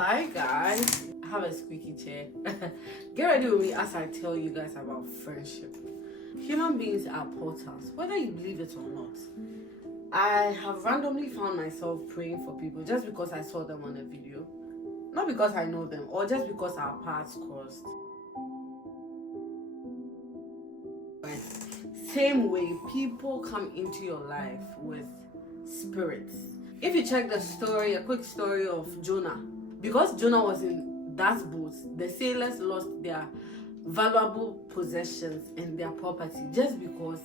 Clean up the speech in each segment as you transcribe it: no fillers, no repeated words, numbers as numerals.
Hi guys, I have a squeaky chair. Get ready with me as I tell you guys about friendship. Human beings are portals, whether you believe it or not. I have randomly found myself praying for people just because I saw them on a video. Not because I know them or just because our paths crossed. Same way, people come into your life with spirits. If you check the story, a quick story of Jonah, because Jonah was in that boat, the sailors lost their valuable possessions and their property just because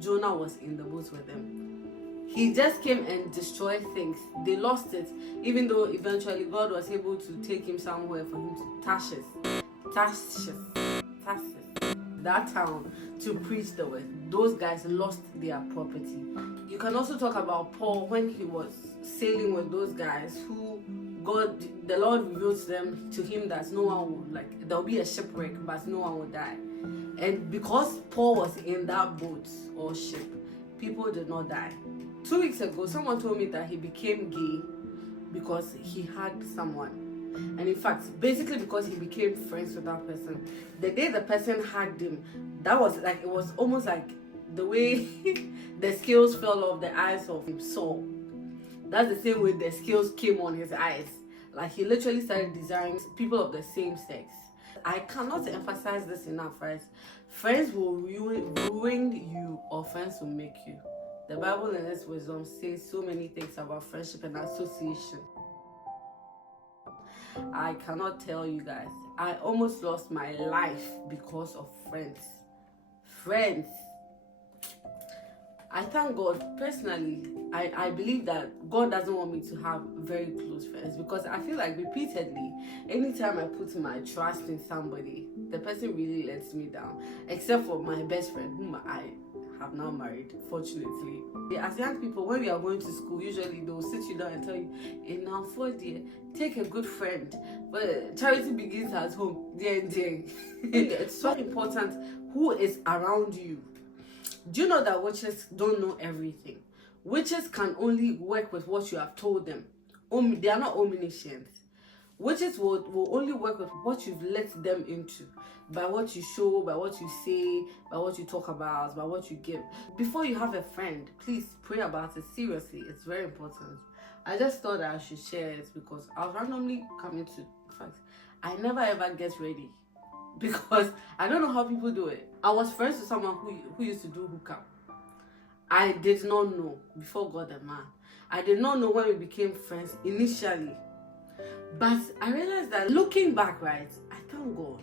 Jonah was in the boat with them. He just came and destroyed things. They lost it, even though eventually God was able to take him somewhere for him to Tarshish, that town, to preach the word. Those guys lost their property. You can also talk about Paul when he was sailing with those guys who the Lord revealed to him that no one would, there'll be a shipwreck, but no one would die. And because Paul was in that boat or ship, people did not die. 2 weeks ago, someone told me that he became gay because he had someone. And in fact, basically because he became friends with that person. The day the person hugged him, that was like, it was almost like the way the scales fell off the eyes of Saul. That's the same way the scales came on his eyes. Like he literally started desiring people of the same sex. I cannot emphasize this enough, right? Friends will ruin you or friends will make you. The Bible in its wisdom says so many things about friendship and association. I cannot tell you guys. I almost lost my life because of friends. Friends. I thank God personally. I believe that God doesn't want me to have very close friends because I feel like repeatedly, anytime I put my trust in somebody, the person really lets me down. Except for my best friend, whom I have now married, fortunately. As young people, when we are going to school, usually they'll sit you down and tell you, in our 4th year, take a good friend. But charity begins at home. It's so important who is around you. Do you know that witches don't know everything? Witches can only work with what you have told them. They are not omniscient. Witches will only work with what you've let them into, by what you show, by what you say, by what you talk about, by what you give. Before you have a friend, please pray about it seriously. It's very important. I just thought that I should share it because I was randomly coming to, in fact, I never ever get ready because I don't know how people do it. I was friends with someone who used to do hookup. I did not know before God and man. I did not know when we became friends initially. But I realized that looking back, right, I thank God.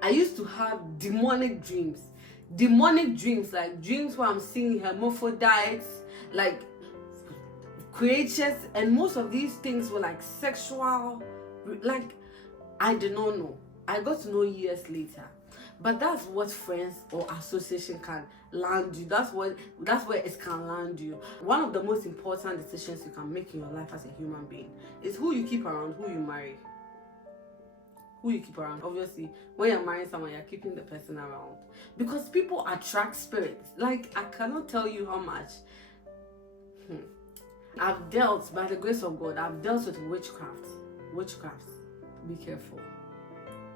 I used to have demonic dreams. Like dreams where I'm seeing hermaphrodites, like creatures, and most of these things were like sexual, like I did not know. I got to know years later. But that's what friends or association can land you. That's where it can land you. One of the most important decisions you can make in your life as a human being is who you keep around, who you marry. Who you keep around. Obviously, when you're marrying someone, you're keeping the person around. Because people attract spirits. Like, I cannot tell you how much. I've dealt, by the grace of God, I've dealt with witchcraft. Be careful.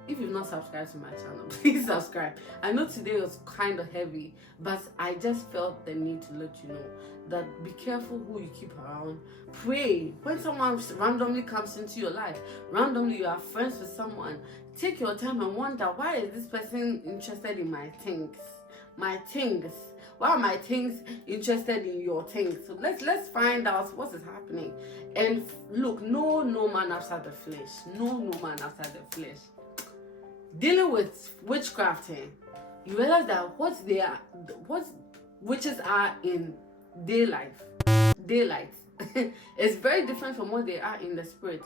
If you've not subscribed to my channel, please subscribe. I know today was kind of heavy, but I just felt the need to let you know that be careful who you keep around. Pray. When someone randomly comes into your life, randomly you are friends with someone, take your time and wonder, why is this person interested in my things? Why are my things interested in your things? So let's find out what is happening. And look, no man after the flesh. No man after the flesh. Dealing with witchcraft, you realize that what witches are in daylight is very different from what they are in the spirit.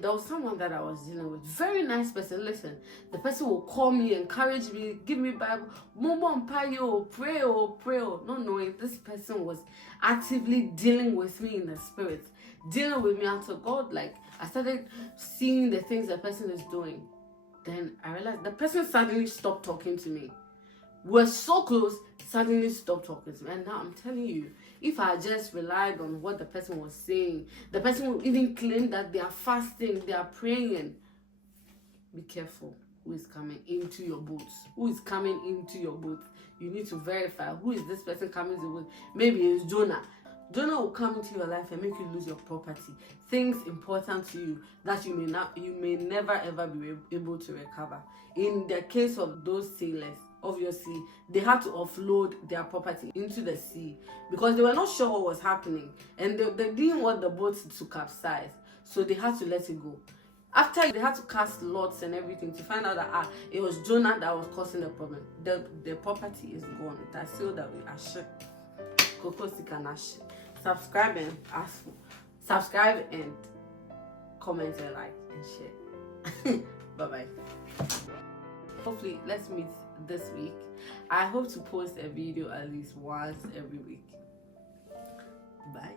There was someone that I was dealing with, very nice person. Listen, the person will call me, encourage me, give me Bible, pray, not knowing this person was actively dealing with me in the spirit, dealing with me until God, like I started seeing the things the person is doing. Then I realized the person suddenly stopped talking to me. We're so close, suddenly stop talking to me. And now I'm telling you, if I just relied on what the person was saying, the person would even claim that they are fasting, they are praying. Be careful who is coming into your boat. Who is coming into your boat? You need to verify who is this person coming into your boat. Maybe it's Jonah. Jonah will come into your life and make you lose your property, things important to you that you may never ever be able to recover. In the case of those sailors, obviously they had to offload their property into the sea because they were not sure what was happening, and they didn't want the boat to capsize, so they had to let it go. After they had to cast lots and everything to find out that it was Jonah that was causing the problem. The property is gone. It has sealed that we ashe. Subscribe and comment and like and share. Bye bye. Hopefully, let's meet this week. I hope to post a video at least once every week. Bye.